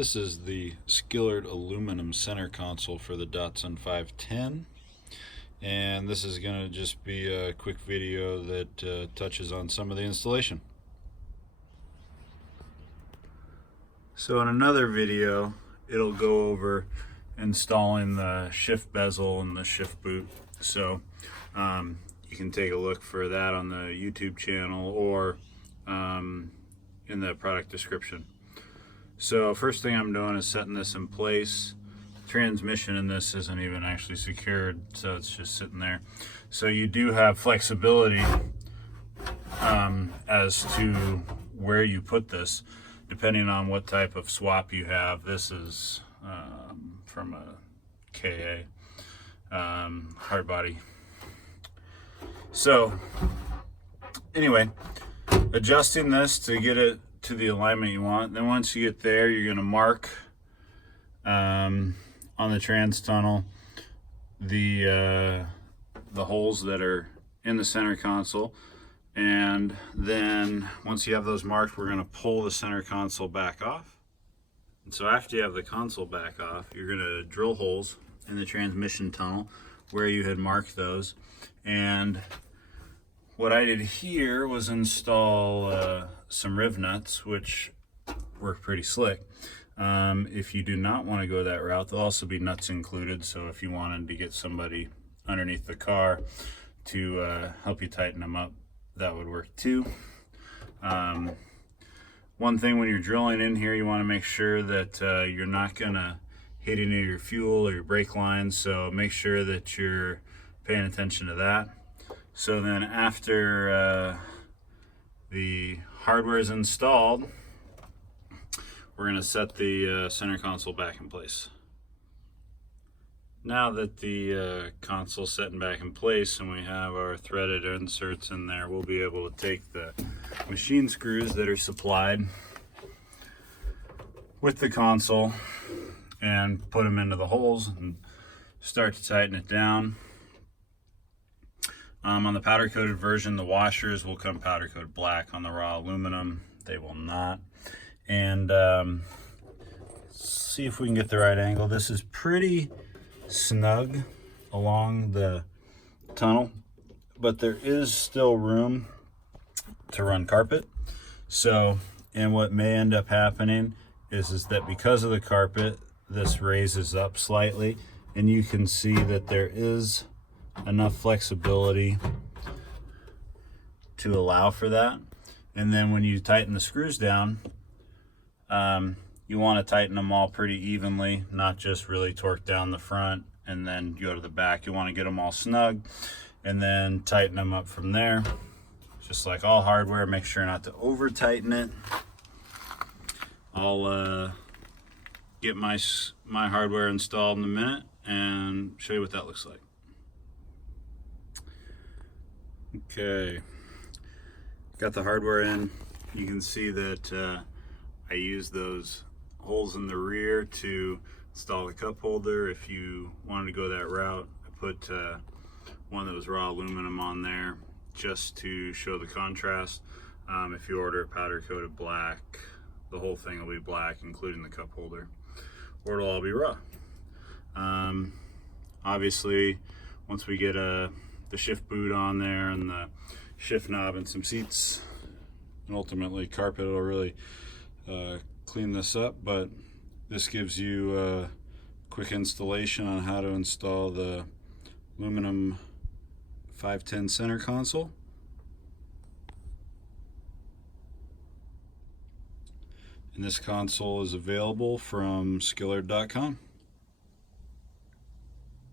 This is the Skillard aluminum center console for the Datsun 510, and this is going to just be a quick video that touches on some of the installation. So in another video it'll go over installing the shift bezel and the shift boot, so you can take a look for that on the YouTube channel or in the product description. So first thing I'm doing is setting this in place. Transmission in this isn't even actually secured, so it's just sitting there. So you do have flexibility as to where you put this, depending on what type of swap you have. This is from a KA hard body. So anyway, adjusting this to get it to the alignment you want. Then once you get there, you're going to mark on the trans tunnel the holes that are in the center console, and then once you have those marked, we're going to pull the center console back off. And so after you have the console back off, you're going to drill holes in the transmission tunnel where you had marked those. And what I did here was install some riv nuts, which work pretty slick. If you do not want to go that route, there'll also be nuts included, so if you wanted to get somebody underneath the car to help you tighten them up, that would work too. One thing when you're drilling in here, you want to make sure that you're not going to hit any of your fuel or your brake lines, so make sure that you're paying attention to that. So then after the hardware is installed, we're going to set the center console back in place. Now that the console's setting back in place and we have our threaded inserts in there, we'll be able to take the machine screws that are supplied with the console and put them into the holes and start to tighten it down. On the powder coated version, the washers will come powder coated black. On the raw aluminum, they will not. And see if we can get the right angle. This is pretty snug along the tunnel, but there is still room to run carpet. So, and what may end up happening is that because of the carpet, this raises up slightly, and you can see that there is enough flexibility to allow for that. And then when you tighten the screws down, you want to tighten them all pretty evenly, not just really torque down the front and then go to the back. You want to get them all snug and then tighten them up from there. Just like all hardware, make sure not to over tighten it. I'll get my hardware installed in a minute and show you what that looks like. Okay, got the hardware in. You can see that I use those holes in the rear to install the cup holder. If you wanted to go that route, I put one that was raw aluminum on there just to show the contrast. If you order it powder coated black, the whole thing will be black, including the cup holder, or it'll all be raw. Obviously, once we get the shift boot on there and the shift knob and some seats and ultimately carpet, it'll really clean this up. But this gives you a quick installation on how to install the aluminum 510 center console. And this console is available from Skillard.com.